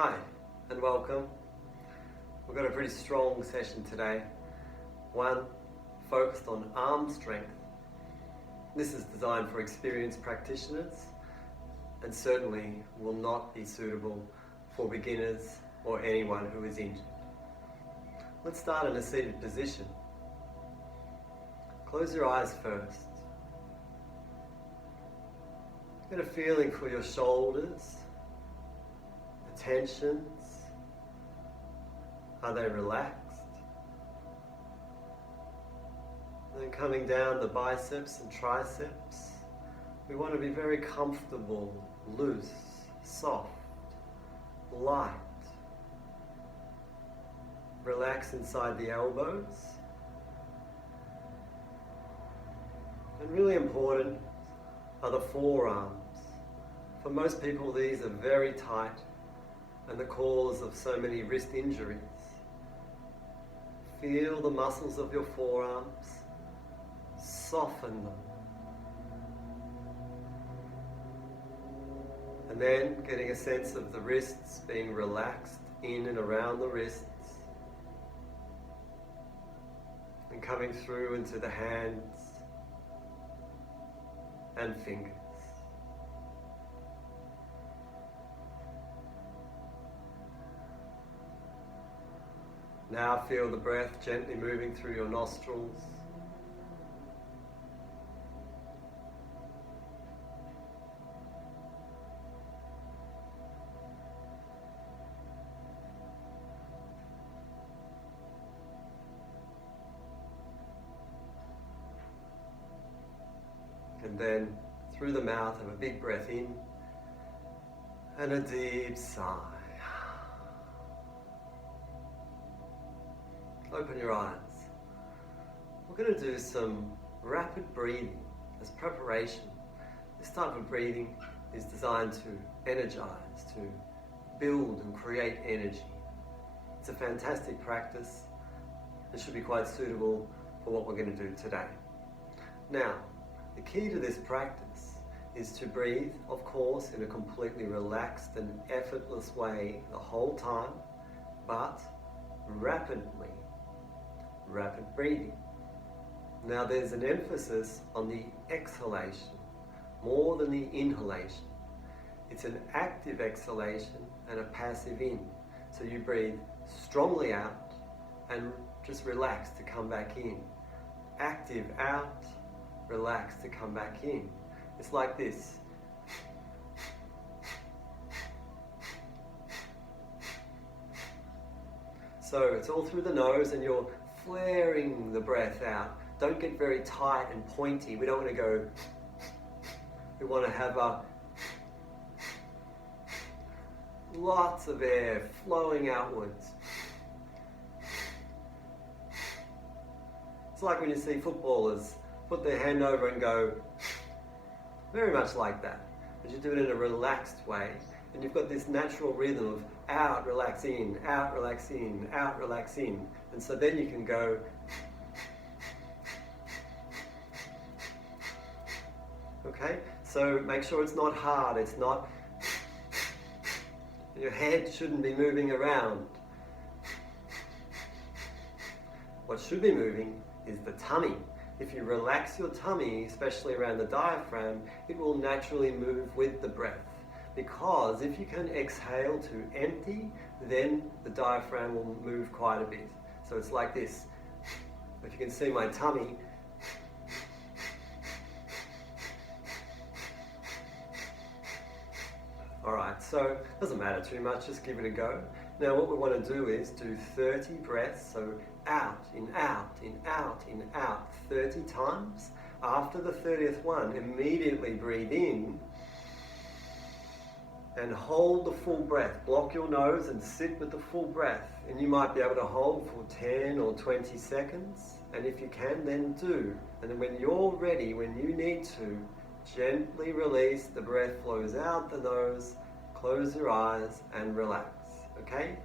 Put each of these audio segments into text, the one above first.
Hi and welcome. We've got a pretty strong session today. One focused on arm strength. This is designed for experienced practitioners and certainly will not be suitable for beginners or anyone who is injured. Let's start in a seated position. Close your eyes first. Get a feeling for your shoulders, the tensions. Are they relaxed? Then coming down the biceps and triceps, we want to be very comfortable, loose, soft, light. Relax inside the elbows. And really important are the forearms. For most people, these are very tight and the cause of so many wrist injuries. Feel the muscles of your forearms, soften them. And then getting a sense of the wrists being relaxed in and around the wrists. And coming through into the hands and fingers. Now feel the breath gently moving through your nostrils. And then through the mouth, have a big breath in and a deep sigh. Open your eyes. We're going to do some rapid breathing as preparation. This type of breathing is designed to energize, to build and create energy. It's a fantastic practice. It should be quite suitable for what we're going to do today. Now, the key to this practice is to breathe, of course, in a completely relaxed and effortless way the whole time, but rapid breathing. Now there's an emphasis on the exhalation more than the inhalation. It's an active exhalation and a passive in. So you breathe strongly out and just relax to come back in. Active out, relax to come back in. It's like this. So it's all through the nose and you're flaring the breath out. Don't get very tight and pointy. We don't want to go. We want to have lots of air flowing outwards. It's like when you see footballers put their hand over and go, very much like that. But you do it in a relaxed way, and you've got this natural rhythm of out, relax in, out, relax in, out, relax in. And so then you can go, okay? So make sure it's not hard, it's not, your head shouldn't be moving around. What should be moving is the tummy. If you relax your tummy, especially around the diaphragm, it will naturally move with the breath. Because if you can exhale to empty, then the diaphragm will move quite a bit. So it's like this. If you can see my tummy, alright, so it doesn't matter too much, just give it a go. Now what we want to do is do 30 breaths, so out, in, out, in, out, in, out, 30 times. After the 30th one, immediately breathe in and hold the full breath. Block your nose and sit with the full breath. And you might be able to hold for 10 or 20 seconds. And if you can, then do. And then when you're ready, when you need to, gently release. The breath flows out the nose. Close your eyes and relax. Okay?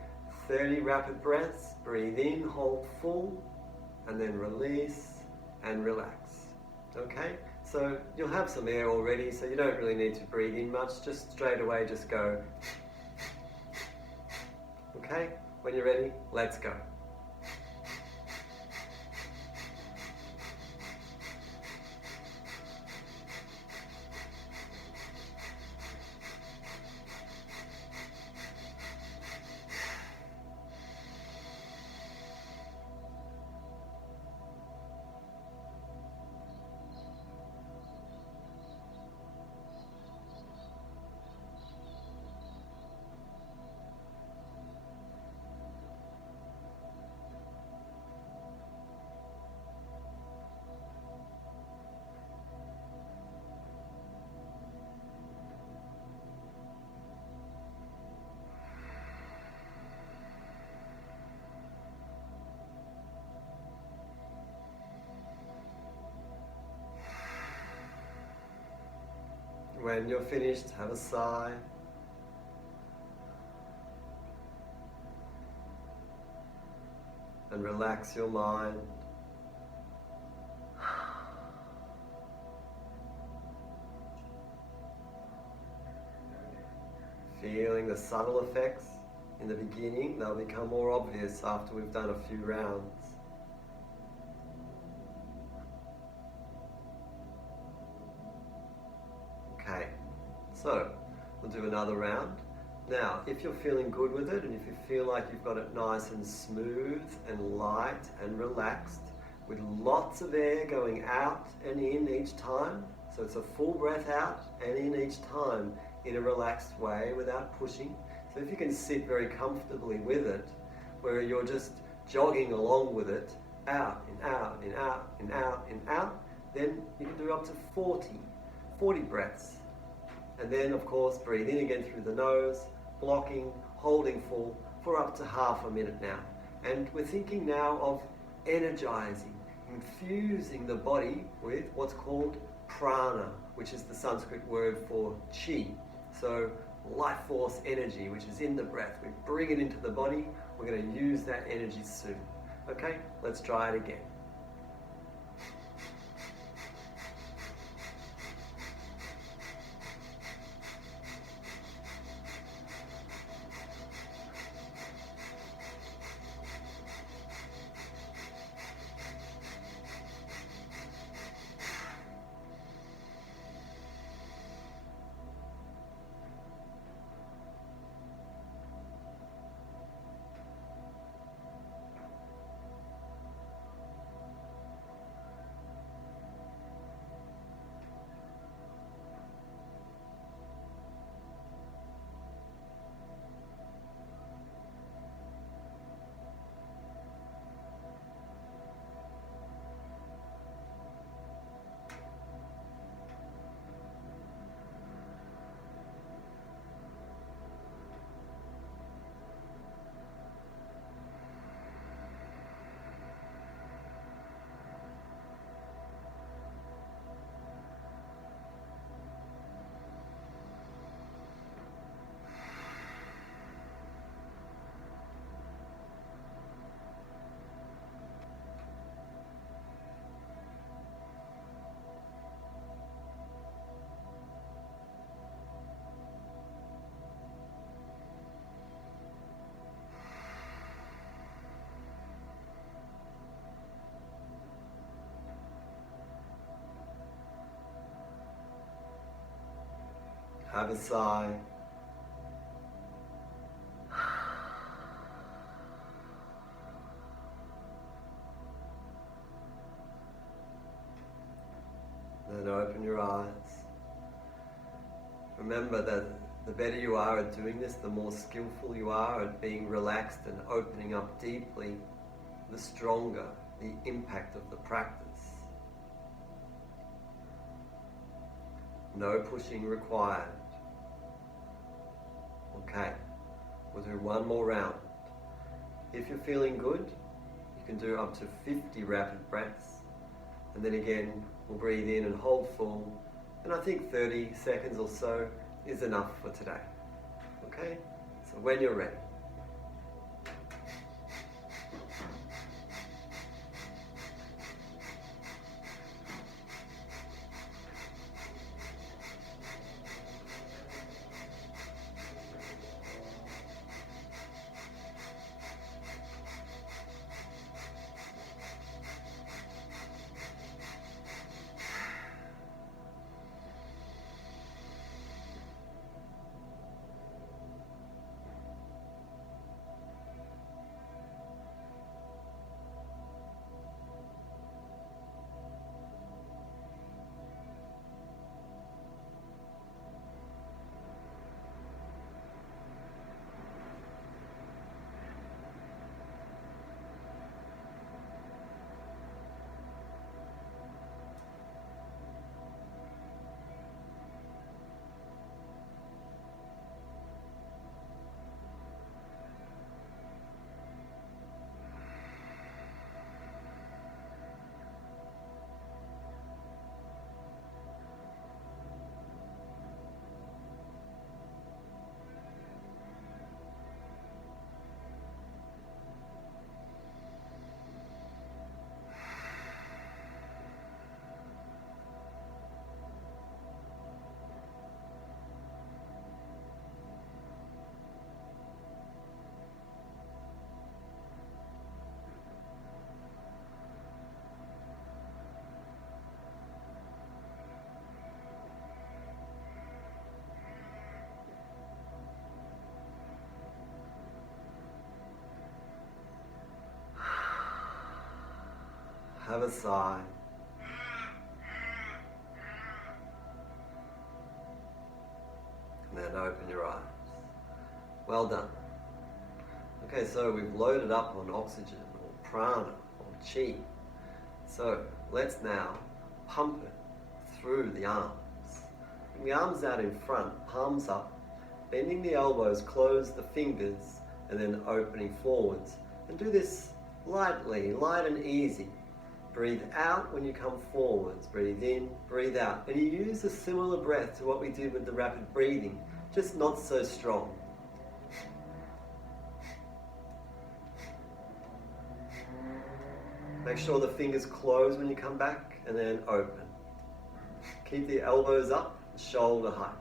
30 rapid breaths. Breathe in, hold full, and then release and relax. Okay? So you'll have some air already, so you don't really need to breathe in much. Just straight away, just go. Okay? When you're ready, let's go. When you're finished, have a sigh. And relax your mind. Feeling the subtle effects in the beginning, they'll become more obvious after we've done a few rounds. Okay, so we'll do another round. Now, if you're feeling good with it and if you feel like you've got it nice and smooth and light and relaxed, with lots of air going out and in each time, so it's a full breath out and in each time in a relaxed way without pushing. So if you can sit very comfortably with it, where you're just jogging along with it, out and out and out and out and out, then you can do up to 40 breaths. And then, of course, breathe in again through the nose, blocking, holding full for up to half a minute now. And we're thinking now of energizing, infusing the body with what's called prana, which is the Sanskrit word for chi. So life force energy, which is in the breath. We bring it into the body. We're going to use that energy soon. Okay, let's try it again. Have a sigh. Then open your eyes. Remember that the better you are at doing this, the more skillful you are at being relaxed and opening up deeply, the stronger the impact of the practice. No pushing required. Okay, we'll do one more round. If you're feeling good, you can do up to 50 rapid breaths. And then again, we'll breathe in and hold full. And I think 30 seconds or so is enough for today. Okay, so when you're ready. have a sigh. And then open your eyes. Well done. Okay, so we've loaded up on oxygen or prana or chi. So let's now pump it through the arms. Bring the arms out in front, palms up, bending the elbows, close the fingers, and then opening forwards. And do this lightly, light and easy. Breathe out when you come forwards. Breathe in, breathe out. And you use a similar breath to what we did with the rapid breathing, just not so strong. Make sure the fingers close when you come back, and then open. Keep the elbows up, shoulder height.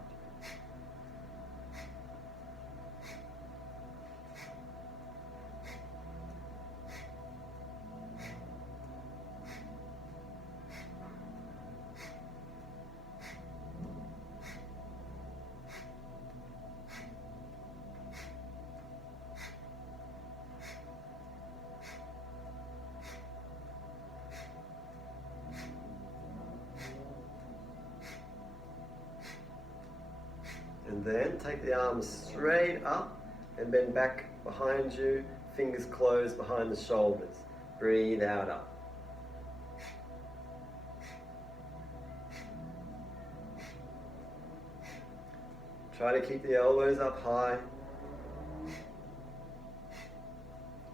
And then take the arms straight up and bend back behind you, fingers closed behind the shoulders. Breathe out up. Try to keep the elbows up high.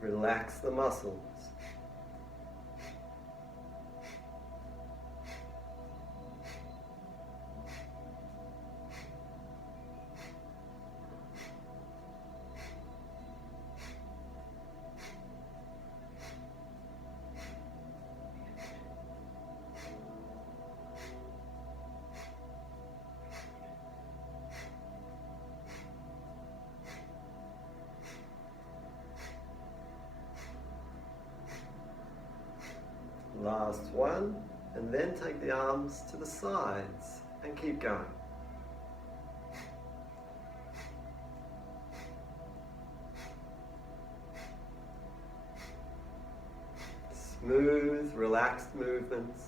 Relax the muscles. Last one, and then take the arms to the sides and keep going. Smooth, relaxed movements.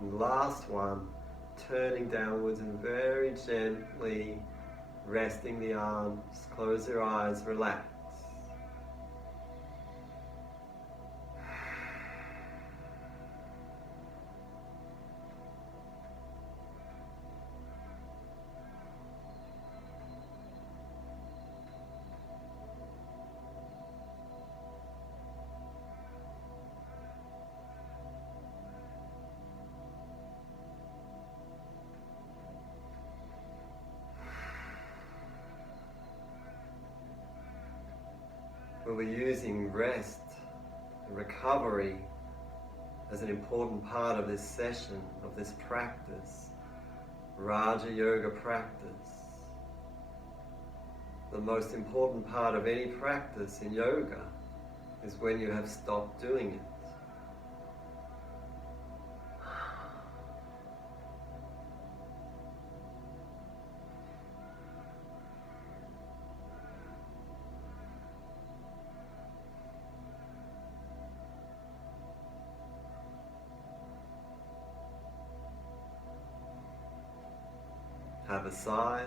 And last one, turning downwards and very gently resting the arms. Close your eyes, relax. We'll be using rest and recovery as an important part of this session, of this practice, Raja Yoga practice. The most important part of any practice in yoga is when you have stopped doing it. Have a sigh.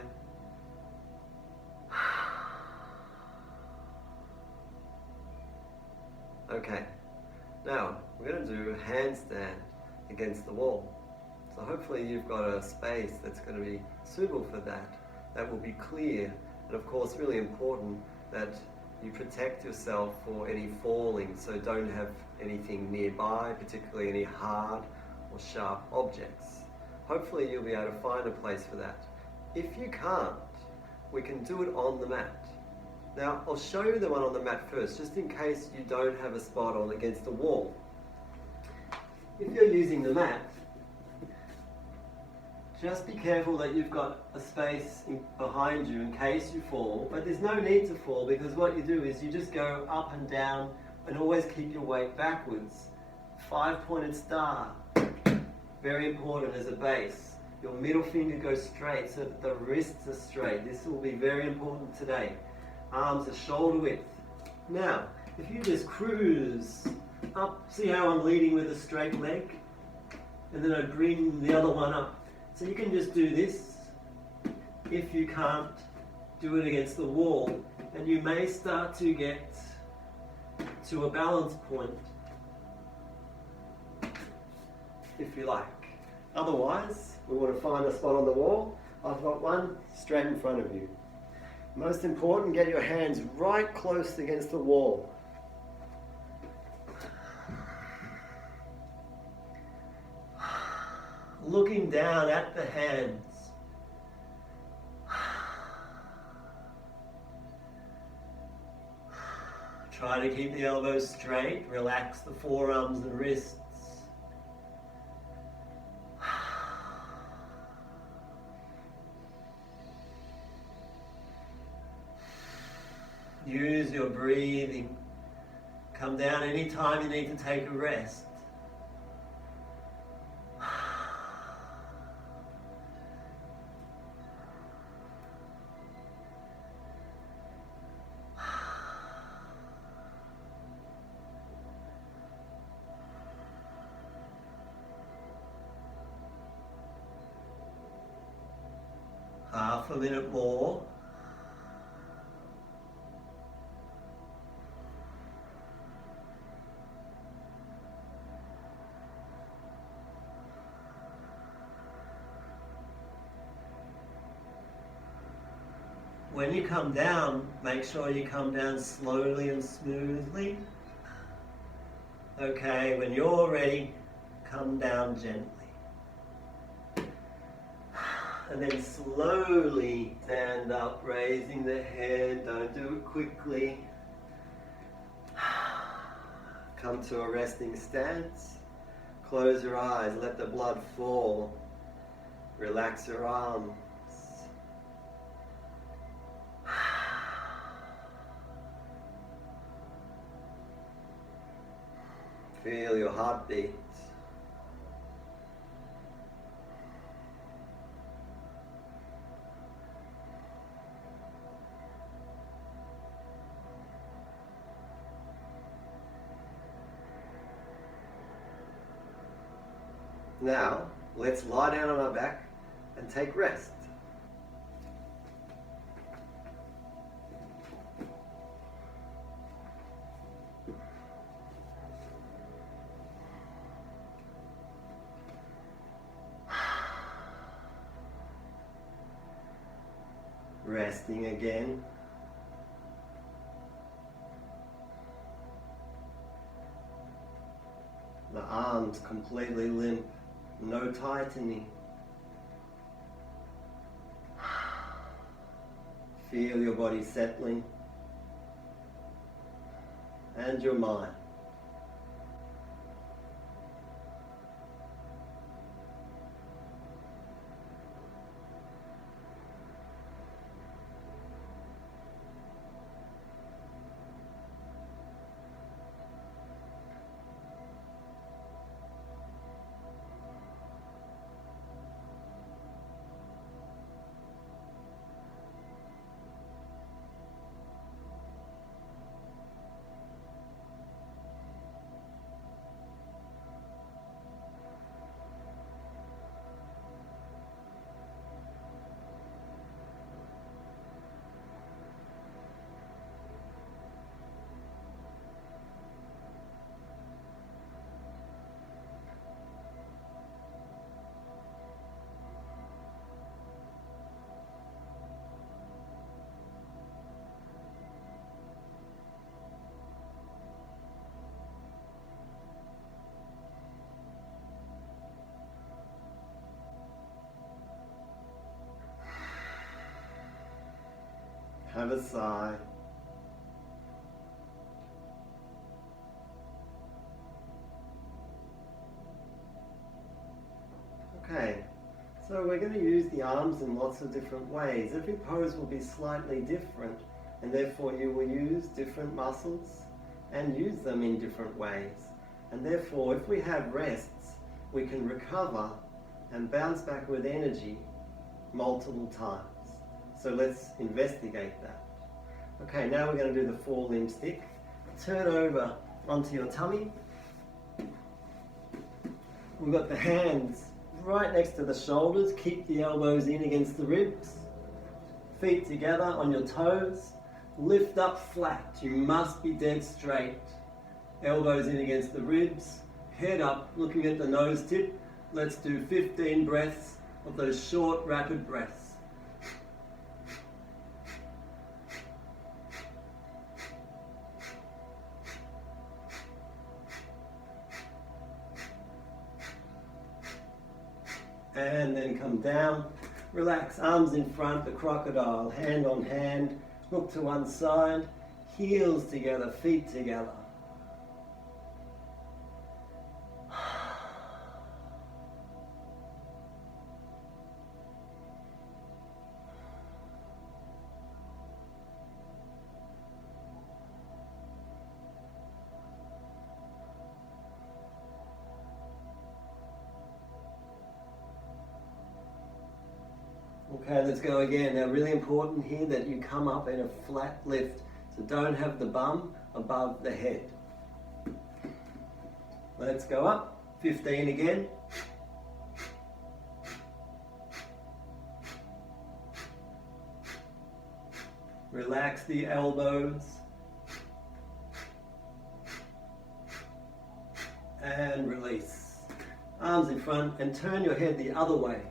Okay, now we're going to do a handstand against the wall. So hopefully you've got a space that's going to be suitable for that. That will be clear, and of course really important that you protect yourself for any falling, so don't have anything nearby, particularly any hard or sharp objects. Hopefully you'll be able to find a place for that. If you can't, we can do it on the mat. Now, I'll show you the one on the mat first, just in case you don't have a spot on against the wall. if you're using the mat, just be careful that you've got a space behind you in case you fall, but there's no need to fall because what you do is you just go up and down and always keep your weight backwards. 5-pointed star, very important as a base. Your middle finger goes straight so that the wrists are straight. This will be very important today. Arms are shoulder width. Now, if you just cruise up, see how I'm leading with a straight leg? And then I bring the other one up. So you can just do this if you can't do it against the wall, and you may start to get to a balance point if you like. Otherwise, we want to find a spot on the wall. I've got one straight in front of you. Most important, get your hands right close against the wall. Looking down at the hands. Try to keep the elbows straight, relax the forearms and wrists. Use your breathing. Come down anytime you need to take a rest. Half a minute more. When you come down, make sure you come down slowly and smoothly. Okay, when you're ready, come down gently. And then slowly stand up, raising the head. Don't do it quickly. Come to a resting stance. Close your eyes, let the blood fall. Relax your arms. Feel your heartbeat. Now, let's lie down on our back and take rest. Resting again. The arms completely limp, no tightening. Feel your body settling and your mind. Have a sigh. we're going to use the arms in lots of different ways. Every pose will be slightly different, and therefore you will use different muscles and use them in different ways. And therefore, if we have rests, we can recover and bounce back with energy multiple times. So let's investigate that. Okay, now we're going to do the 4-limb stick. Turn over onto your tummy. We've got the hands right next to the shoulders. Keep the elbows in against the ribs. Feet together on your toes. Lift up flat. You must be dead straight. Elbows in against the ribs. Head up, looking at the nose tip. Let's do 15 breaths of those short, rapid breaths. And then come down, relax, arms in front, the crocodile, hand on hand, look to one side, heels together, feet together. Okay, let's go again. Now, really important here that you come up in a flat lift. So don't have the bum above the head. Let's go up. 15 again. Relax the elbows. And release. Arms in front and turn your head the other way.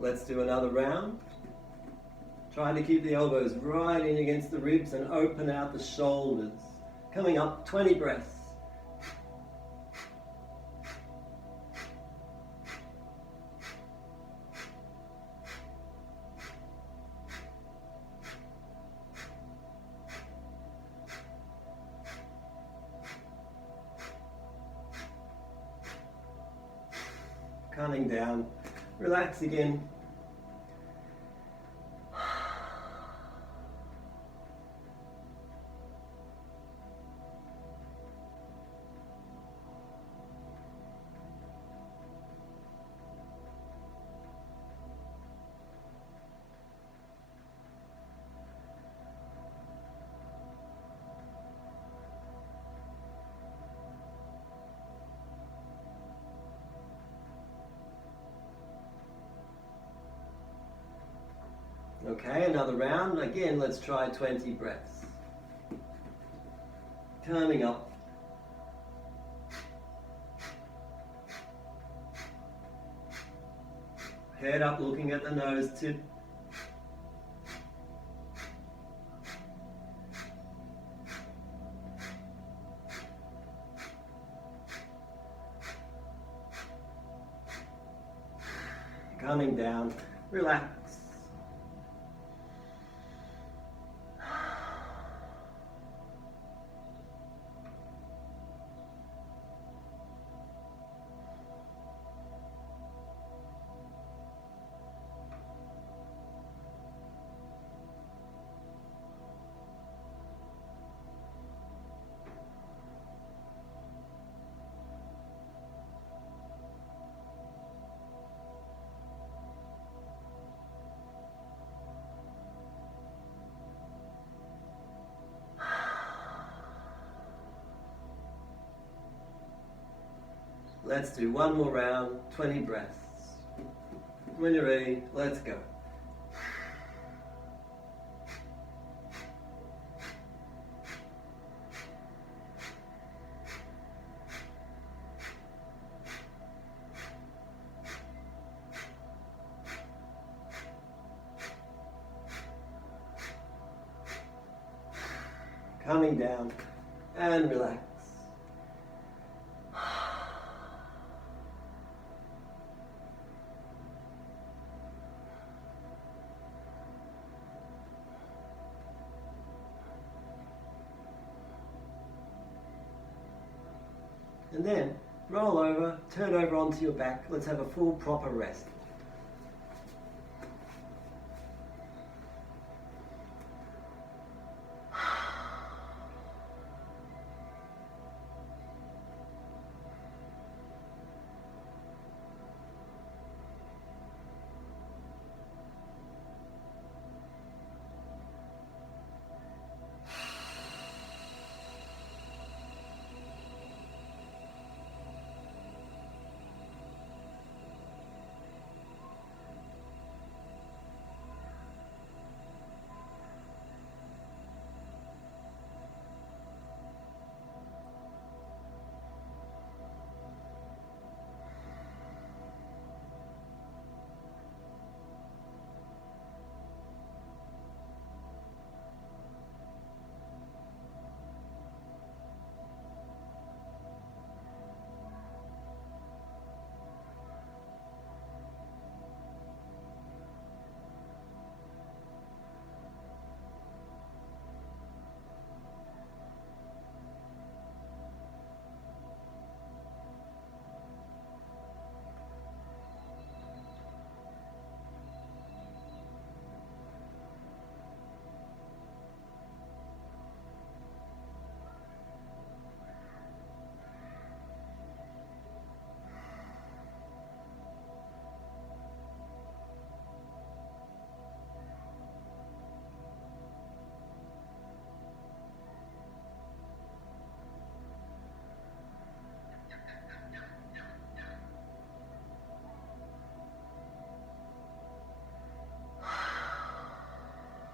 Let's do another round. Trying to keep the elbows right in against the ribs and open out the shoulders. Coming up, 20 breaths. Coming down, relax again. Okay, another round. Again, let's try 20 breaths. Coming up. Head up, looking at the nose tip. Coming down, relax. Let's do one more round, 20 breaths. When you're ready, let's go. coming down, and relax. And then roll over, turn over onto your back. Let's have a full proper rest.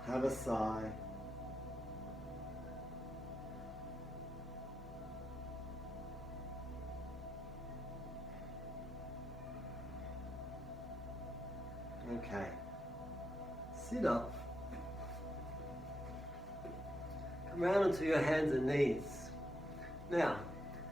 Have a sigh. Okay. Sit up. Come round onto your hands and knees. Now,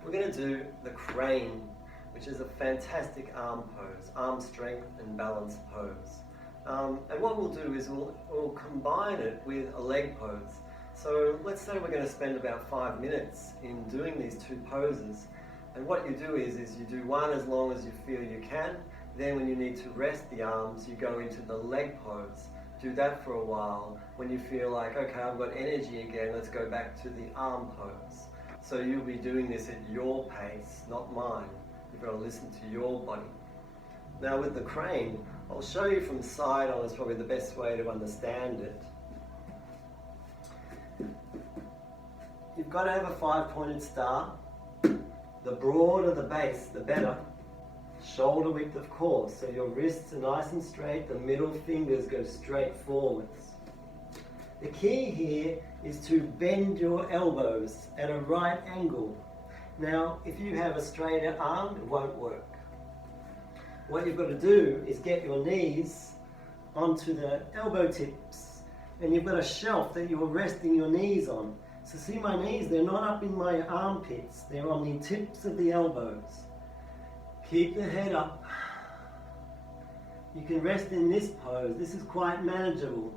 we're going to do the crane, which is a fantastic arm pose, arm strength and balance pose. And what we'll do is we'll combine it with a leg pose. So let's say we're going to spend about 5 minutes in doing these two poses. And what you do is you do one as long as you feel you can. Then when you need to rest the arms, you go into the leg pose. Do that for a while. When you feel like, okay, I've got energy again, let's go back to the arm pose. So you'll be doing this at your pace, not mine. You've got to listen to your body. Now with the crane, I'll show you from side on, is probably the best way to understand it. You've got to have a 5-pointed star. The broader the base, the better. Shoulder width, of course, so your wrists are nice and straight, the middle fingers go straight forwards. The key here is to bend your elbows at a right angle. Now, if you have a straighter arm, it won't work. What you've got to do is get your knees onto the elbow tips, and you've got a shelf that you're resting your knees on. So see my knees, they're not up in my armpits, they're on the tips of the elbows. Keep the head up. You can rest in this pose. This is quite manageable.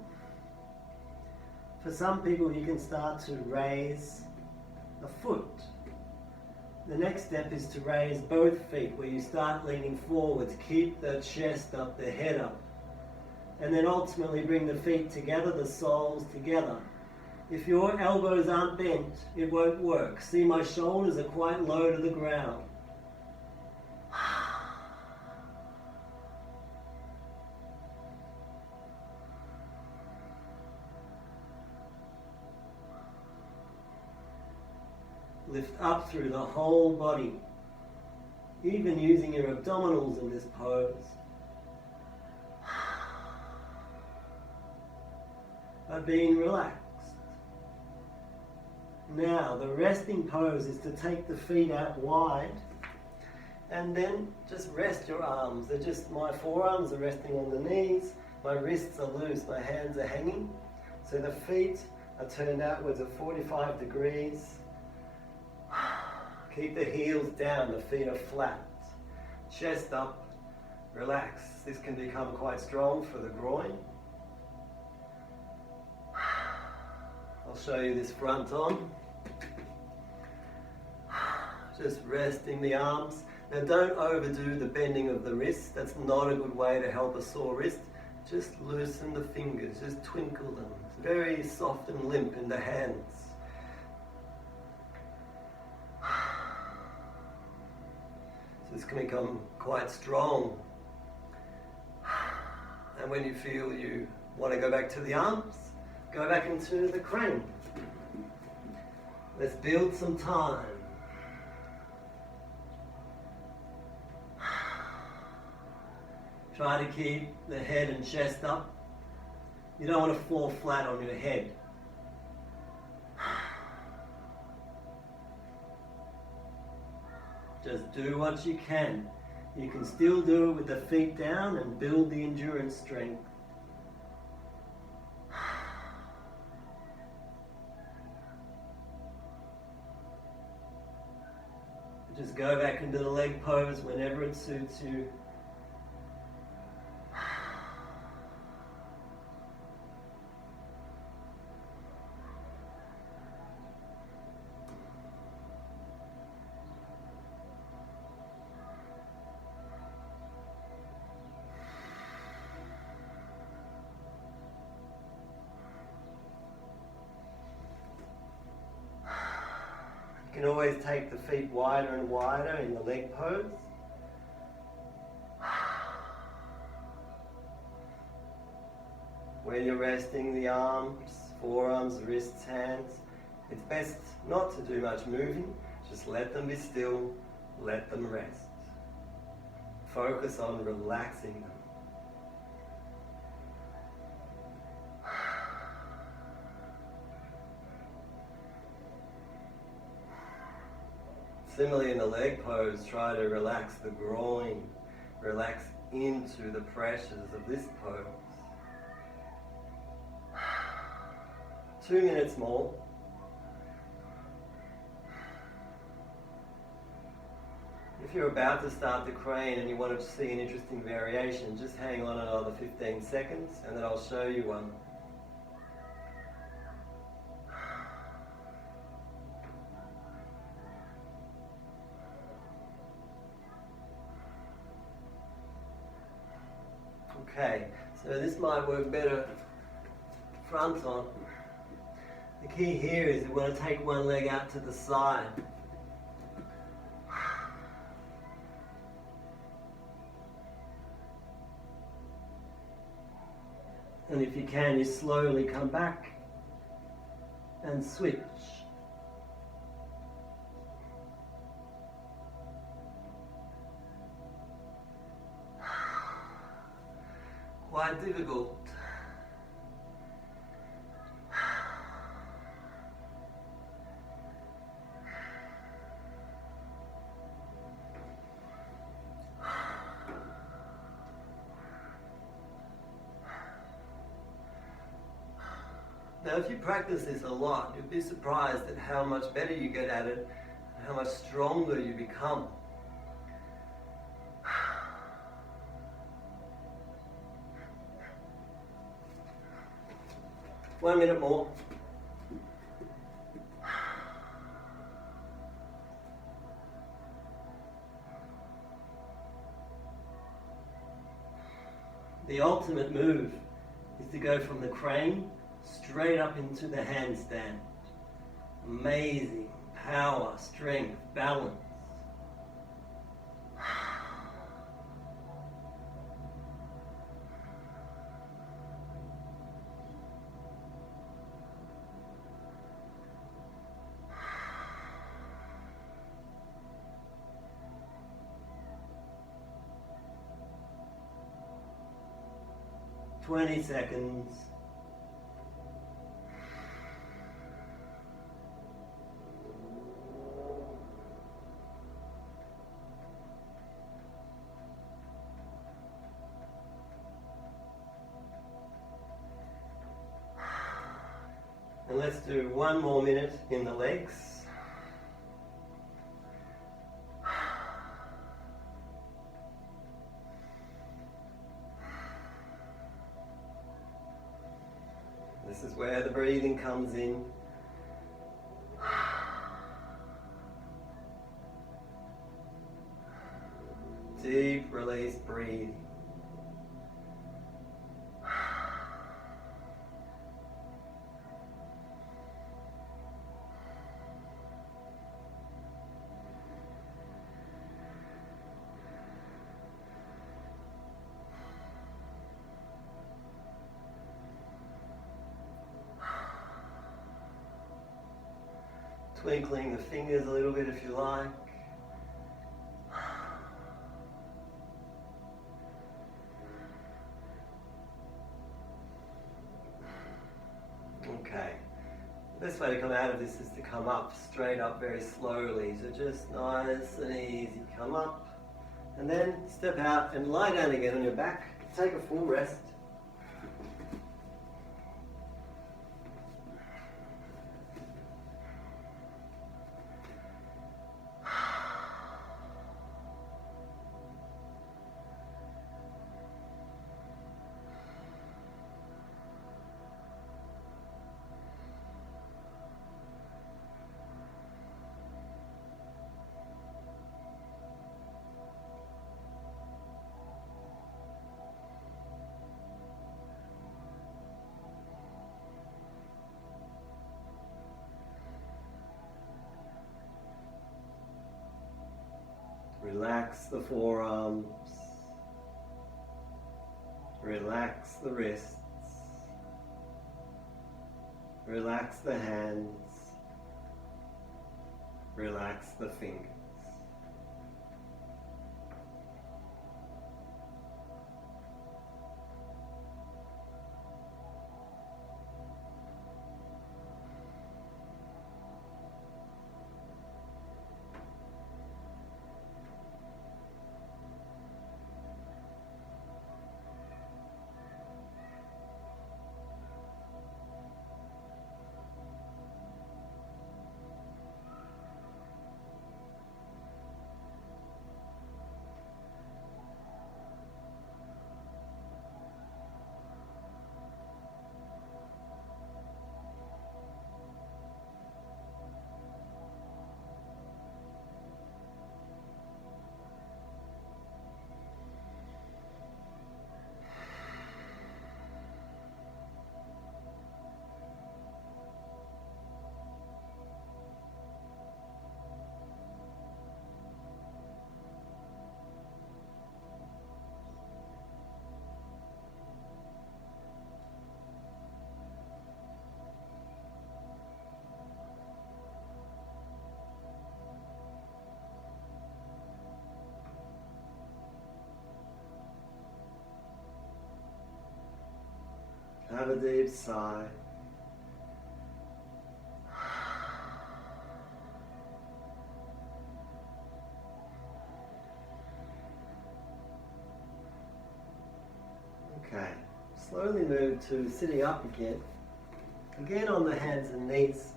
For some people, you can start to raise a foot. The next step is to raise both feet, where you start leaning forwards. Keep the chest up, the head up. And then ultimately bring the feet together, the soles together. If your elbows aren't bent, it won't work. See, my shoulders are quite low to the ground. Lift up through the whole body, even using your abdominals in this pose. By being relaxed. Now, the resting pose is to take the feet out wide and then just rest your arms. They're just, my forearms are resting on the knees, my wrists are loose, my hands are hanging. So the feet are turned outwards at 45 degrees. Keep the heels down, the feet are flat. Chest up, relax. This can become quite strong for the groin. I'll show you this front on. Just resting the arms. Now don't overdo the bending of the wrists. That's not a good way to help a sore wrist. Just loosen the fingers, just twinkle them. It's very soft and limp in the hands. So this can become quite strong. And when you feel you want to go back to the arms, go back into the crane. Let's build some time. Try to keep the head and chest up. You don't want to fall flat on your head. Just do what you can. You can still do it with the feet down and build the endurance strength. Just go back into the leg pose whenever it suits you. You can always take the feet wider and wider in the leg pose. When you're resting the arms, forearms, wrists, hands, it's best not to do much moving. Just let them be still, let them rest. Focus on relaxing them. Similarly in the leg pose, try to relax the groin, relax into the pressures of this pose. 2 minutes more. If you're about to start the crane and you want to see an interesting variation, just hang on another 15 seconds and then I'll show you one. Okay, so this might work better front on. The key here is we want to take one leg out to the side. And if you can, you slowly come back and switch. Quite difficult. Now if you practice this a lot, you'll be surprised at how much better you get at it and how much stronger you become. One minute more. The ultimate move is to go from the crane straight up into the handstand. Amazing power, strength, balance. Seconds. And let's do 1 more minute in the legs. This is where the breathing comes in. Deep release breathing. Twinkling the fingers a little bit if you like. Okay. The best way to come out of this is to come up, straight up very slowly. So just nice and easy. Come up and then step out and lie down again on your back. Take a full rest. Relax the forearms, relax the wrists, relax the hands, relax the fingers. Have a deep sigh. Okay, slowly move to sitting up again. Again on the hands and knees.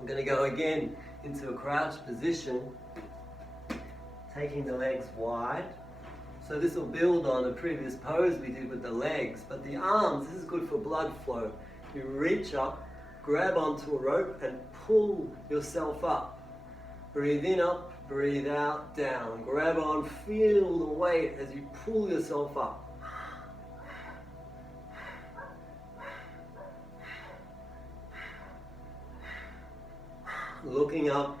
I'm going to go again into a crouched position, taking the legs wide. So this will build on a previous pose we did with the legs, but the arms, this is good for blood flow. You reach up, grab onto a rope and pull yourself up. Breathe in up, breathe out, down. Grab on, feel the weight as you pull yourself up. Looking up.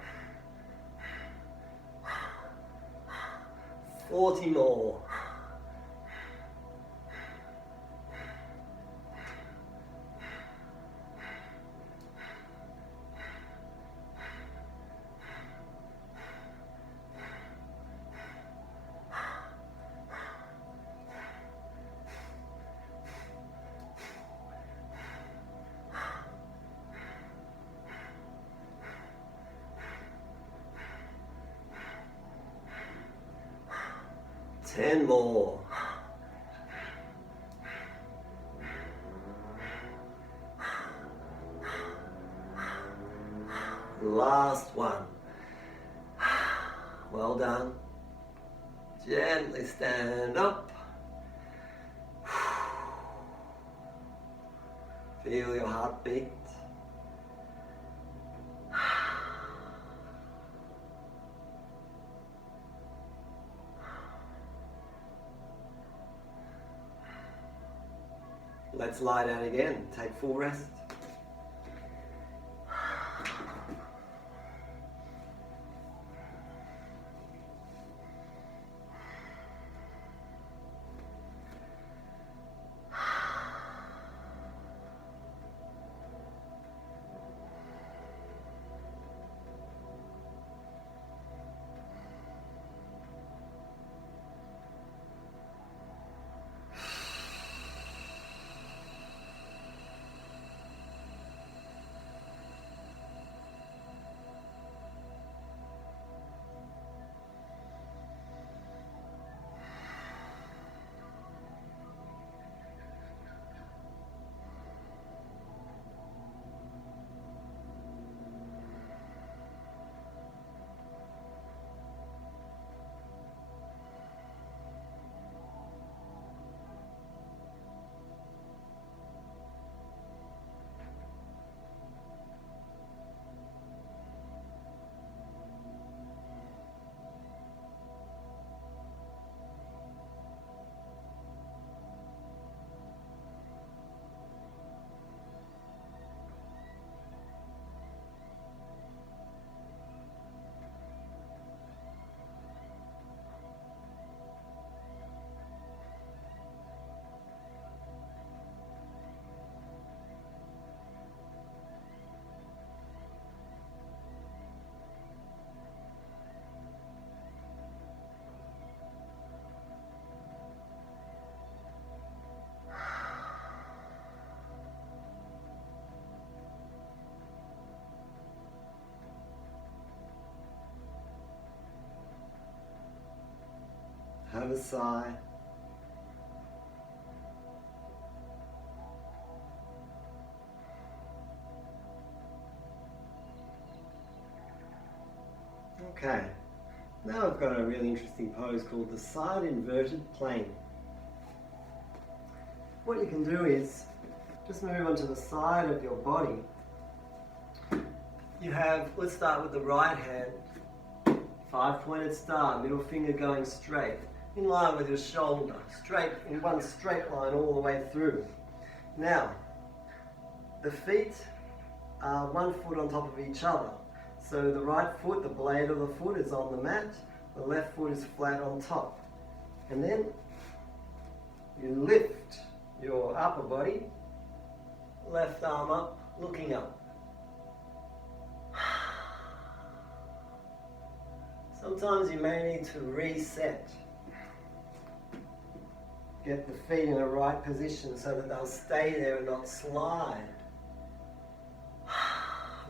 40 more. Ten more. last one. Well done. Gently stand up. Feel your heartbeat. Let's lie down again. Take full rest. Have a sigh. Okay, now I've got a really interesting pose called the side inverted plane. What you can do is just move onto the side of your body. You have, let's start with the right hand, 5-pointed star, middle finger going straight, in line with your shoulder, straight in one straight line all the way through. Now, the feet are 1 foot on top of each other. So the right foot, the blade of the foot is on the mat, the left foot is flat on top. And then you lift your upper body, left arm up, looking up. Sometimes you may need to reset. Get the feet in the right position so that they'll stay there and not slide.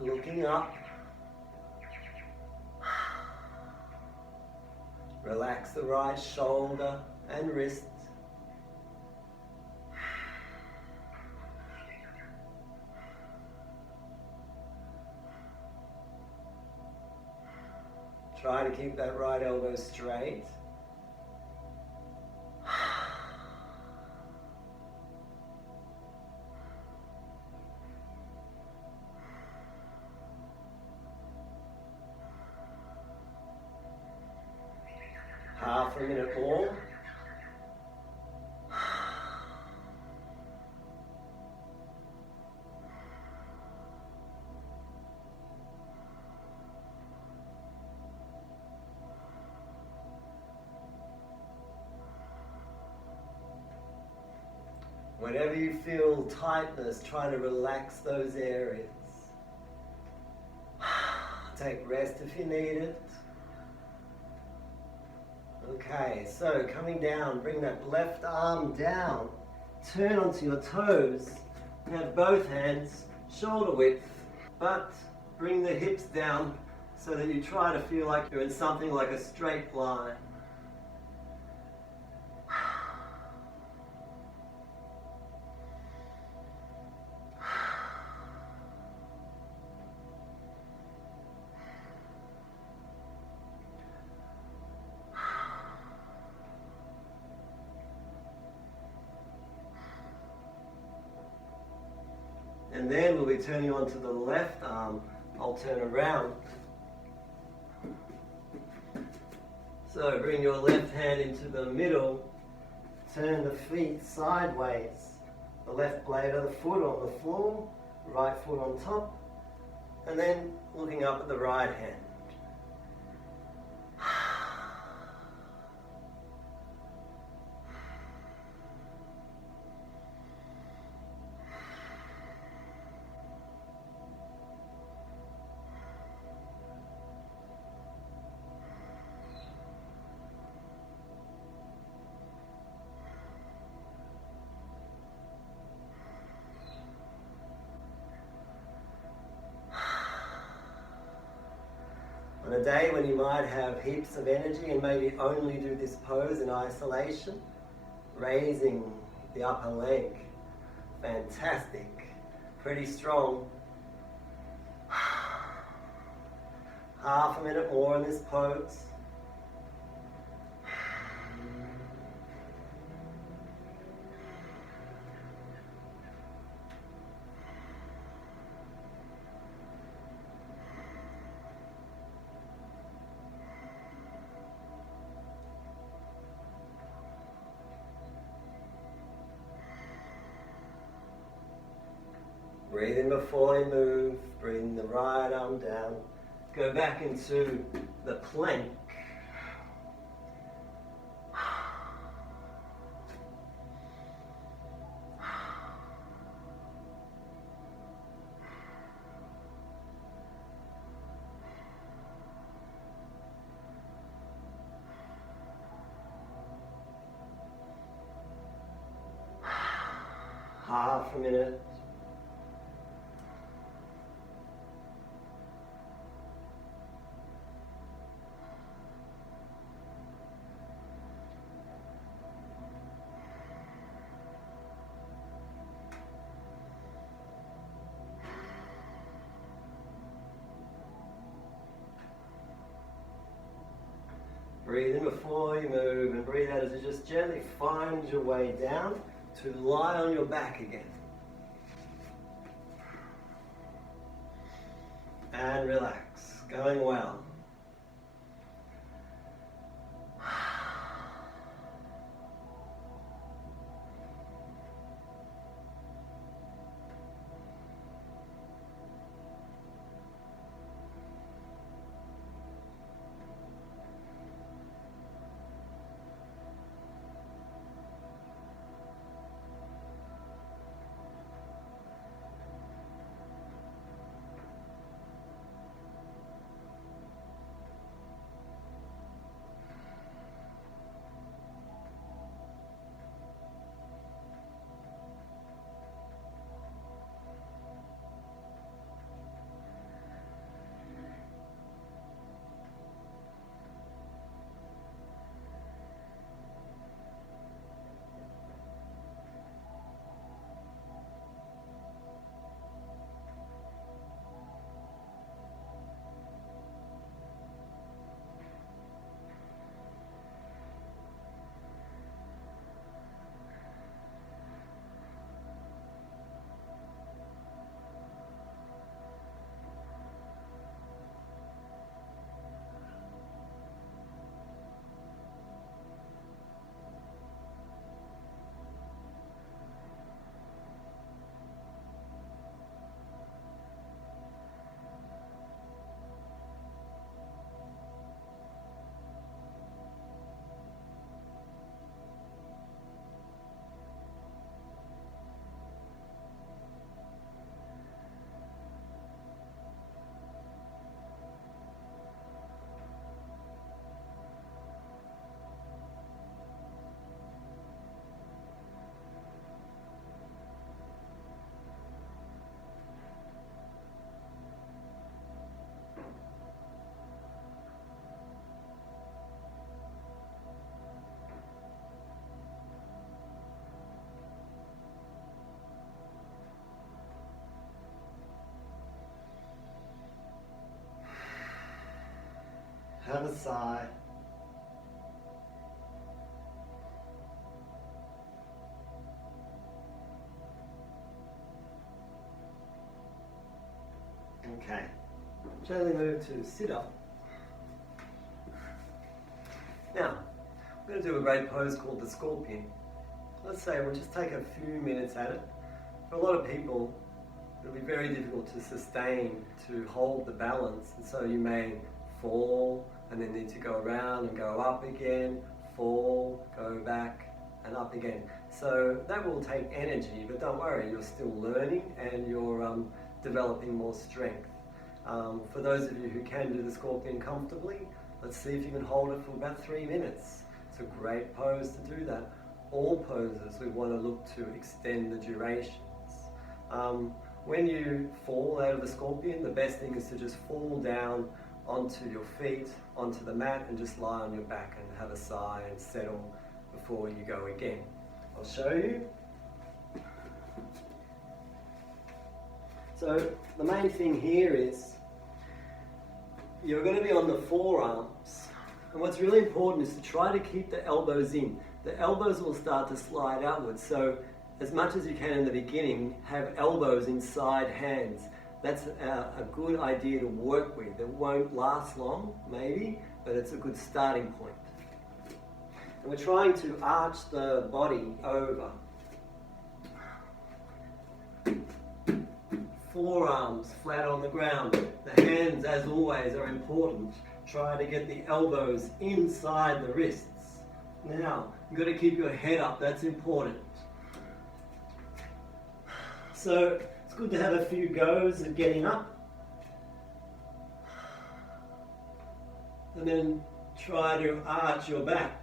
Looking up. Relax the right shoulder and wrist. Try to keep that right elbow straight. Half a minute more. Whenever you feel tightness, try to relax those areas. Take rest if you need it. Okay, so coming down, bring that left arm down, turn onto your toes, and have both hands shoulder width, but bring the hips down so that you try to feel like you're in something like a straight line. And then we'll be turning onto the left arm. I'll turn around. So bring your left hand into the middle. Turn the feet sideways. The left blade of the foot on the floor, right foot on top. And then looking up at the right hand. On a day when you might have heaps of energy and maybe only do this pose in isolation, raising the upper leg, fantastic, pretty strong. Half a minute more in this pose. Breathe in before you move, bring the right arm down. Go back into the plank. Half a minute. Breathe in before you move and breathe out as you just gently find your way down to lie on your back again. And relax, going well. Have a sigh. Okay, gently move to sit up. Now, I'm going to do a great pose called the scorpion. Let's say we'll just take a few minutes at it. For a lot of people, it'll be very difficult to sustain, to hold the balance, and so you may fall and then need to go around and go up again, fall, go back and up again. So that will take energy, but don't worry, you're still learning and you're developing more strength. For those of you who can do the scorpion comfortably, let's see if you can hold it for about 3 minutes. It's a great pose to do that. All poses we want to look to extend the durations. When you fall out of the scorpion, the best thing is to just fall down onto your feet, onto the mat, and just lie on your back and have a sigh and settle before you go again. I'll show you. So the main thing here is you're going to be on the forearms, and what's really important is to try to keep the elbows in. The elbows will start to slide outwards, so as much as you can in the beginning, have elbows inside hands. That's a good idea to work with. It won't last long, maybe, but it's a good starting point. And we're trying to arch the body over. Forearms flat on the ground. The hands, as always, are important. Try to get the elbows inside the wrists. Now, you've got to keep your head up. That's important. So it's good to have a few goes at getting up. And then try to arch your back.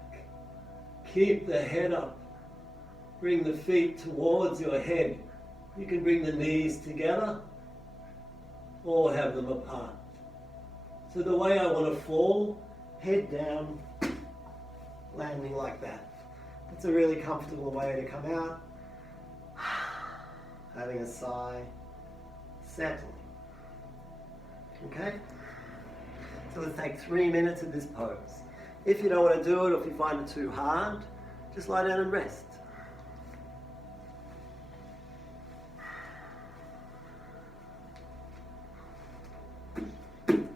Keep the head up. Bring the feet towards your head. You can bring the knees together or have them apart. So the way I want to fall, head down, landing like that. It's a really comfortable way to come out. Having a sigh, settling. Okay? So let's take 3 minutes of this pose. If you don't want to do it, or if you find it too hard, just lie down and rest.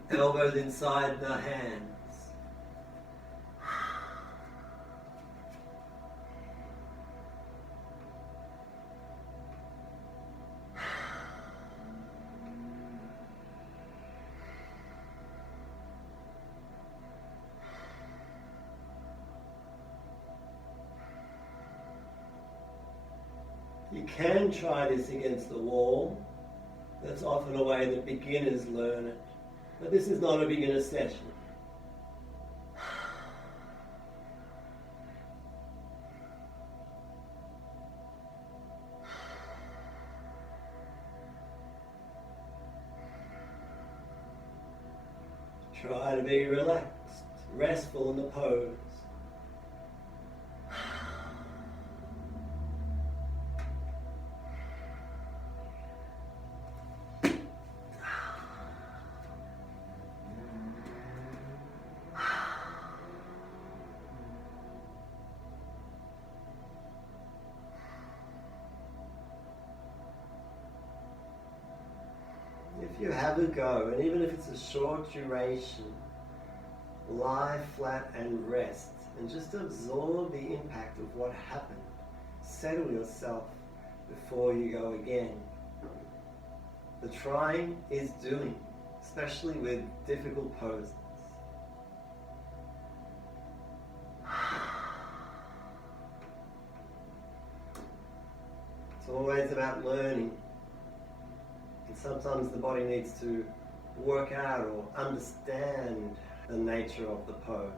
Elbows inside the hands. You can try this against the wall. That's often a way that beginners learn it. But this is not a beginner session. Try to be relaxed, restful in the pose. If you have a go, and even if it's a short duration, lie flat and rest, and just absorb the impact of what happened. Settle yourself before you go again. The trying is doing, especially with difficult poses. It's always about learning. And sometimes the body needs to work out or understand the nature of the pose.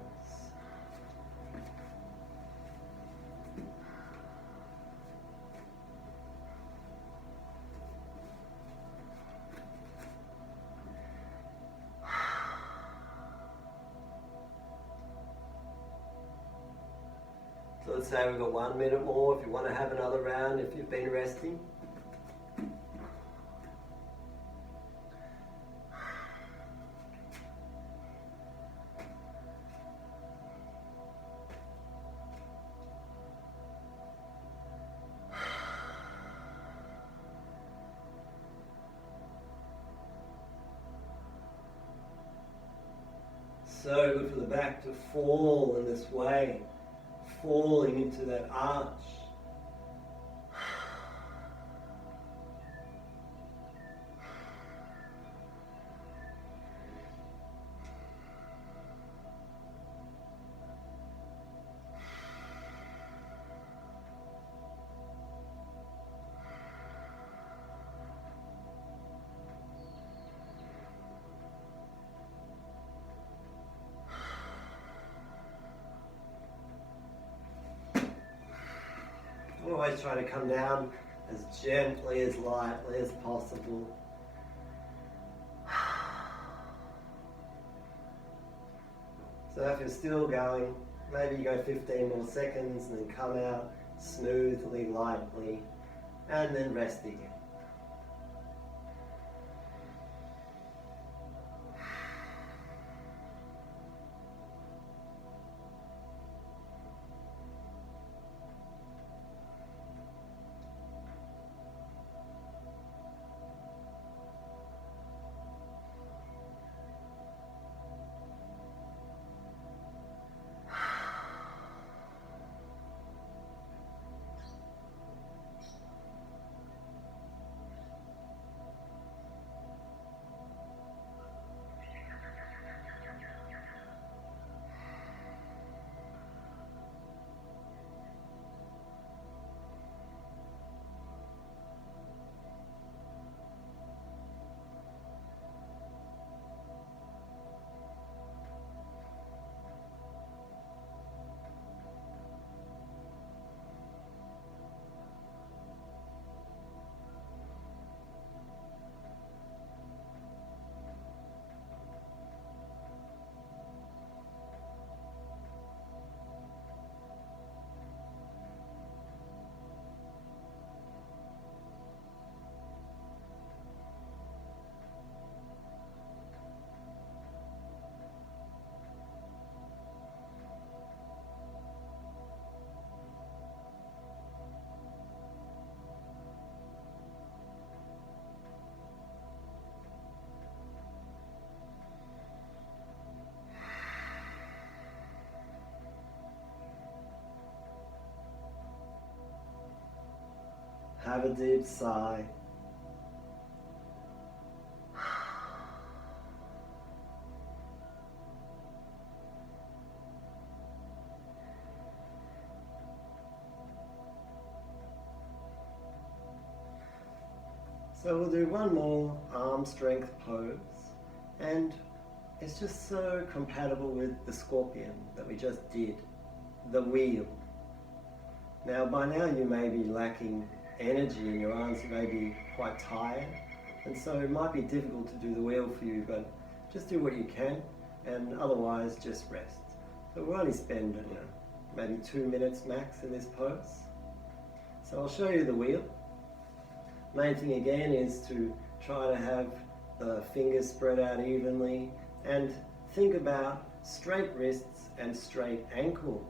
So let's say we've got 1 minute more if you want to have another round, if you've been resting. So good for the back to fall in this way, falling into that arch. Always try to come down as gently, as lightly as possible. So if you're still going, maybe you go 15 more seconds and then come out smoothly, lightly, and then rest again. Have a deep sigh. So we'll do one more arm strength pose, and it's just so compatible with the scorpion that we just did, the wheel. Now by now you may be lacking energy in your arms, you may be quite tired, and so it might be difficult to do the wheel for you, but just do what you can, and otherwise just rest. So we'll only spend, maybe 2 minutes max in this pose. So I'll show you the wheel. Main thing again is to try to have the fingers spread out evenly, and think about straight wrists and straight ankles.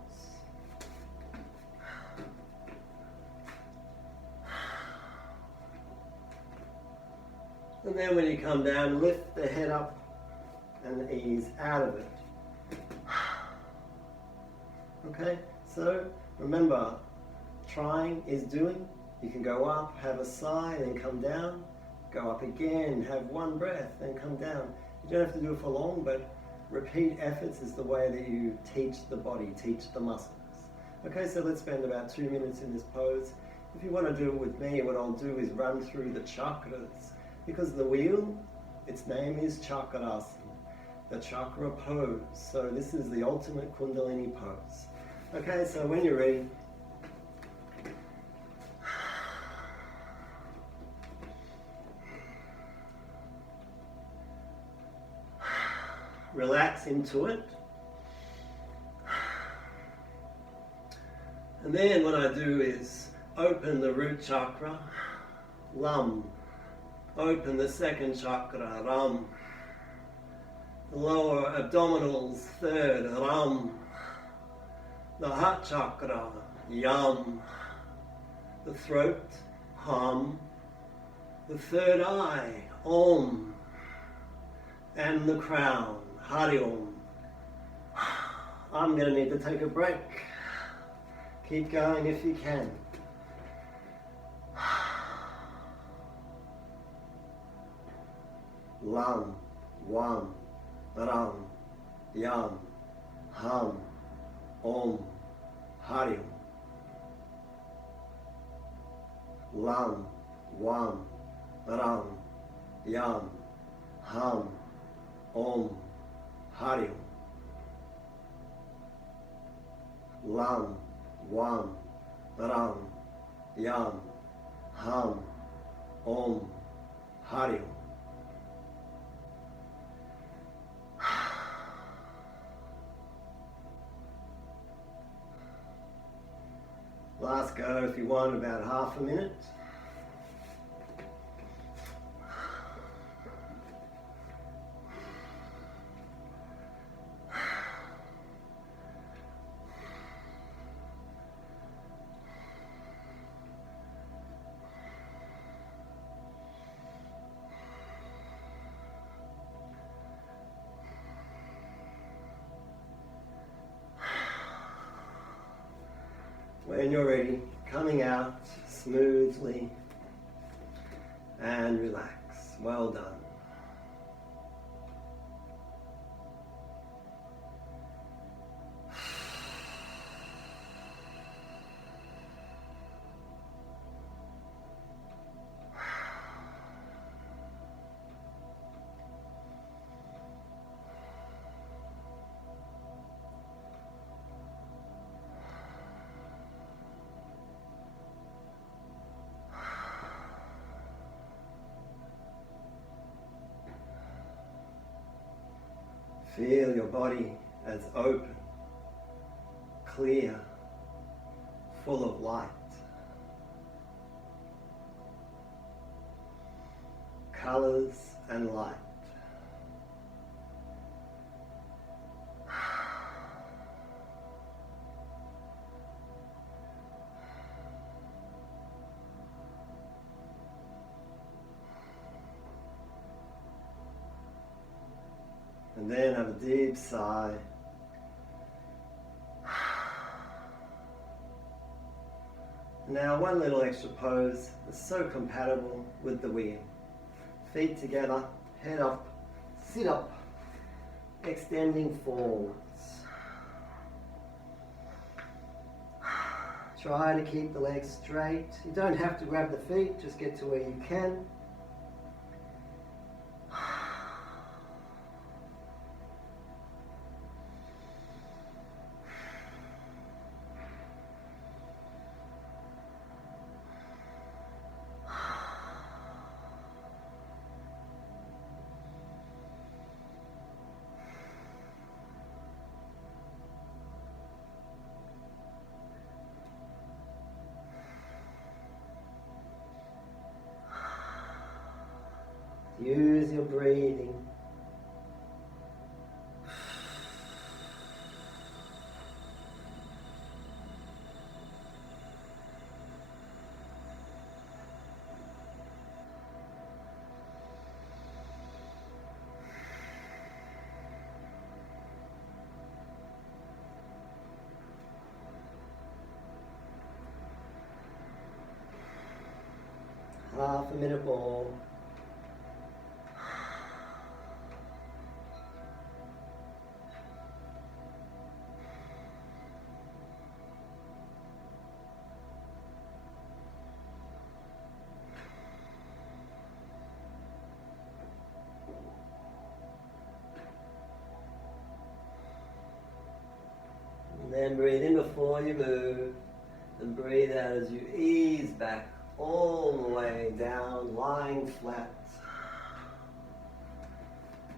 And then when you come down, lift the head up and ease out of it. Okay, so remember, trying is doing. You can go up, have a sigh, then come down. Go up again, have one breath, then come down. You don't have to do it for long, but repeat efforts is the way that you teach the body, teach the muscles. Okay, so let's spend about 2 minutes in this pose. If you want to do it with me, what I'll do is run through the chakras. Because the wheel, its name is Chakrasana, the chakra pose. So this is the ultimate Kundalini pose. Okay, so when you're ready, relax into it. And then what I do is open the root chakra, Lam. Open the second chakra, Ram. The lower abdominals, third, Ram. The heart chakra, Yam. The throat, Ham. The third eye, Om. And the crown, Hari Om. I'm going to need to take a break. Keep going if you can. Lam, Wam, Ram, Yam, Ham, Om, Harium. Lam, Wam, Ram, Yam, Ham, Om, Harium. Lam, Wam, Ram, Yam, Ham, Om, Harium. Last go if you want, about half a minute. When you're ready, coming out smoothly and relax. Well done. Feel your body as open, clear, full of light, colors and light. And then have a deep sigh. Now one little extra pose is so compatible with the wheel. Feet together, head up, sit up, extending forwards. Try to keep the legs straight. You don't have to grab the feet, just get to where you can. Use your breathing. Half a minute more. And then breathe in before you move, and breathe out as you ease back all the way down, lying flat.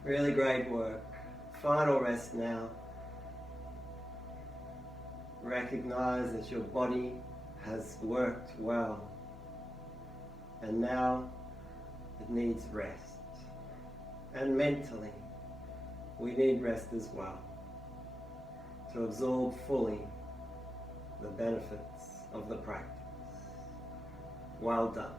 Really great work. Final rest now. Recognize that your body has worked well, and now it needs rest. And mentally, we need rest as well, to absorb fully the benefits of the practice. Well done.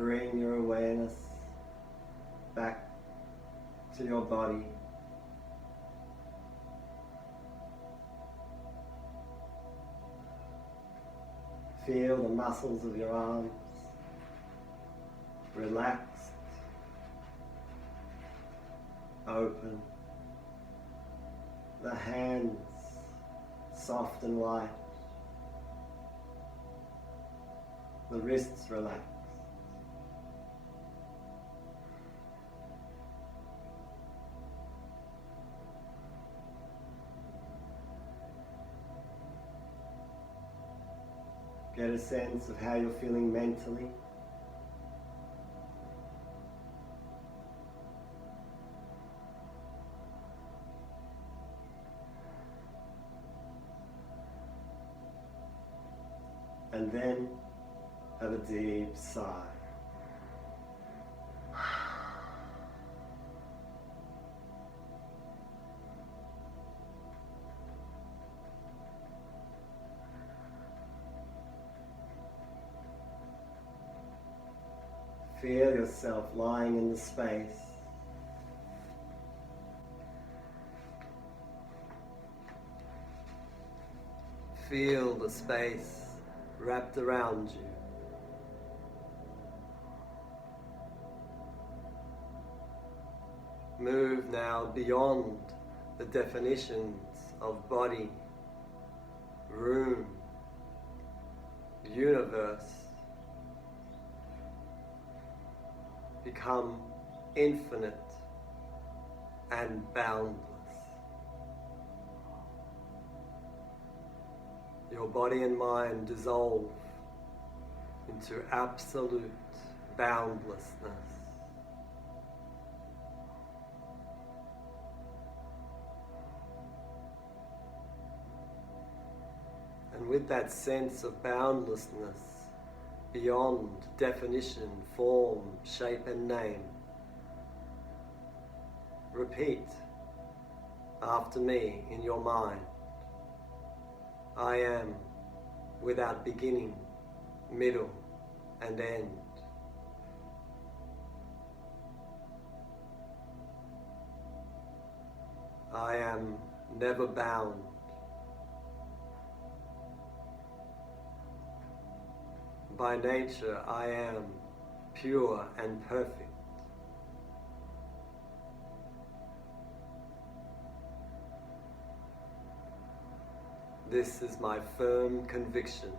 bring your awareness back to your body. Feel the muscles of your arms relaxed, open. The hands soft and light. The wrists relaxed. Get a sense of how you're feeling mentally. And then have a deep sigh. Feel yourself lying in the space. Feel the space wrapped around you. Move now beyond the definitions of body, room, universe. Become infinite and boundless. Your body and mind dissolve into absolute boundlessness. And with that sense of boundlessness, beyond definition, form, shape and name, repeat after me in your mind. I am without beginning, middle and end. I am never bound. By nature, I am pure and perfect. This is my firm conviction.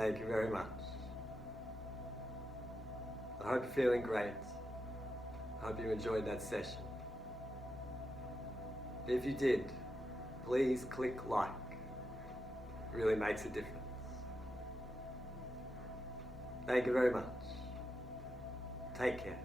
Thank you very much. I hope you're feeling great. I hope you enjoyed that session. If you did, please click like. It really makes a difference. Thank you very much. Take care.